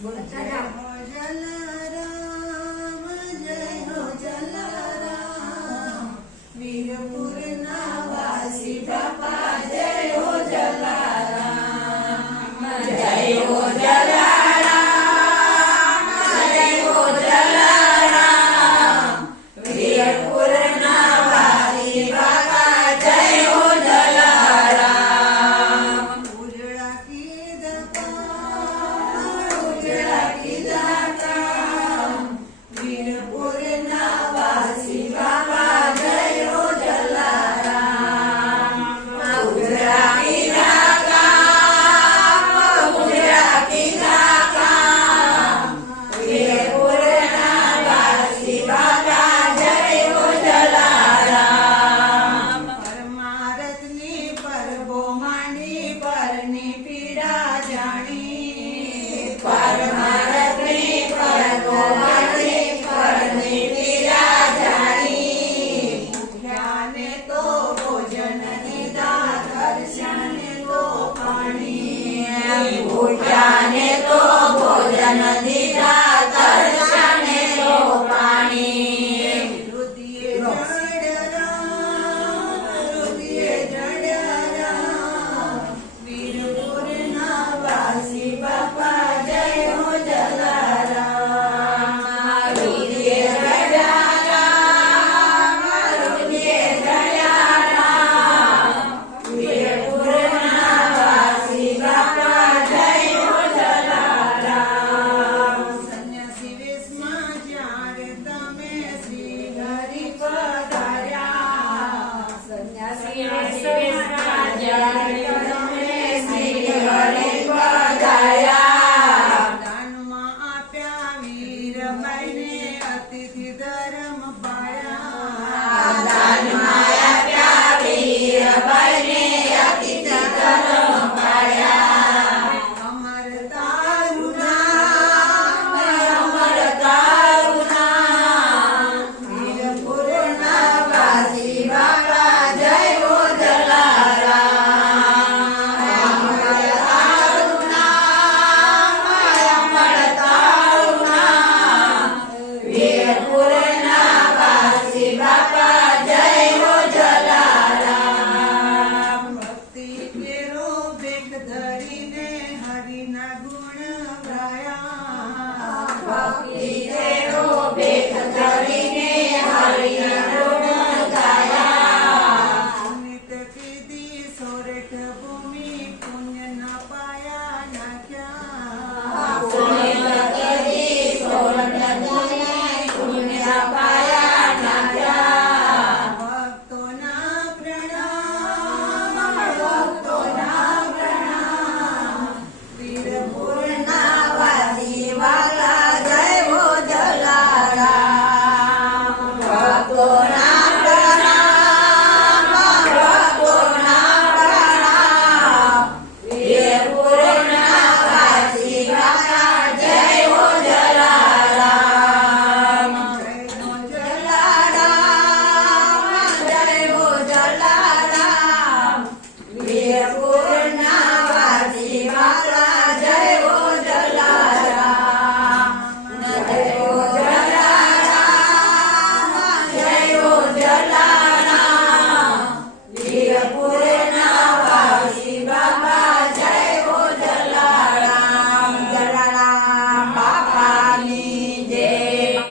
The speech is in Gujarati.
બોલો જલારામ જય હો જલારામ વીરપુરના વાસી બાપા જય હો જલારામ જય હો જલારામ જય હો જલારામ વીરપુરના વાસી બાપા જય હો જલારામ ઉજળા કીધા કામ વીરપુરના વાસી બાપા જય હો જલારામ ઉજળા કીધા કામ ઉજળા કીધા કામ વીરપુરના વાસી બાપા જય હો જલારામ પરમારથની પરબો માંડી પરની પીડા જાણી પરમારથની પરબો માંડી પરની પીડા જાણી ભૂખ્યાને તો ભોજન દીધા તરસ્યાને તો પાણી ભૂખ્યાને તો ભોજન દીધા તરસ્યાને તો પાણી રુધિરે જડ્યા રામ વીરપુરના વાસી બાપા જય હો જલારામ રુધિરે જડ્યા રામ રુધિરે જડ્યા રામ વીરપુરના વાસી બાપા જય હો જલારામ સંન્યાસી વેશમાં જ્યારે તમે શ્રી હરિ પધાર્યા સંન્યાસી વેશમાં જ્યારે તમે શ્રી હરિ પધાર્યા દાનમાં આપ્યા વીરબાઈને અતિથિ ધર્મ પાયા દાનમાં આપ્યા વીરબાઈને અતિથિ ધર્મ પાડ્યા અમર તારું નામ અમર તારું નામ વીરપુરના વાસી બાપા જય હો જલારામ અમર તારું નામ અમર તારું નામ વીરપુરના વાસી બાપા જય હો જલારામ ભક્તિ કેરો ભેટ ધરીને હરિના ગુણ ગાયા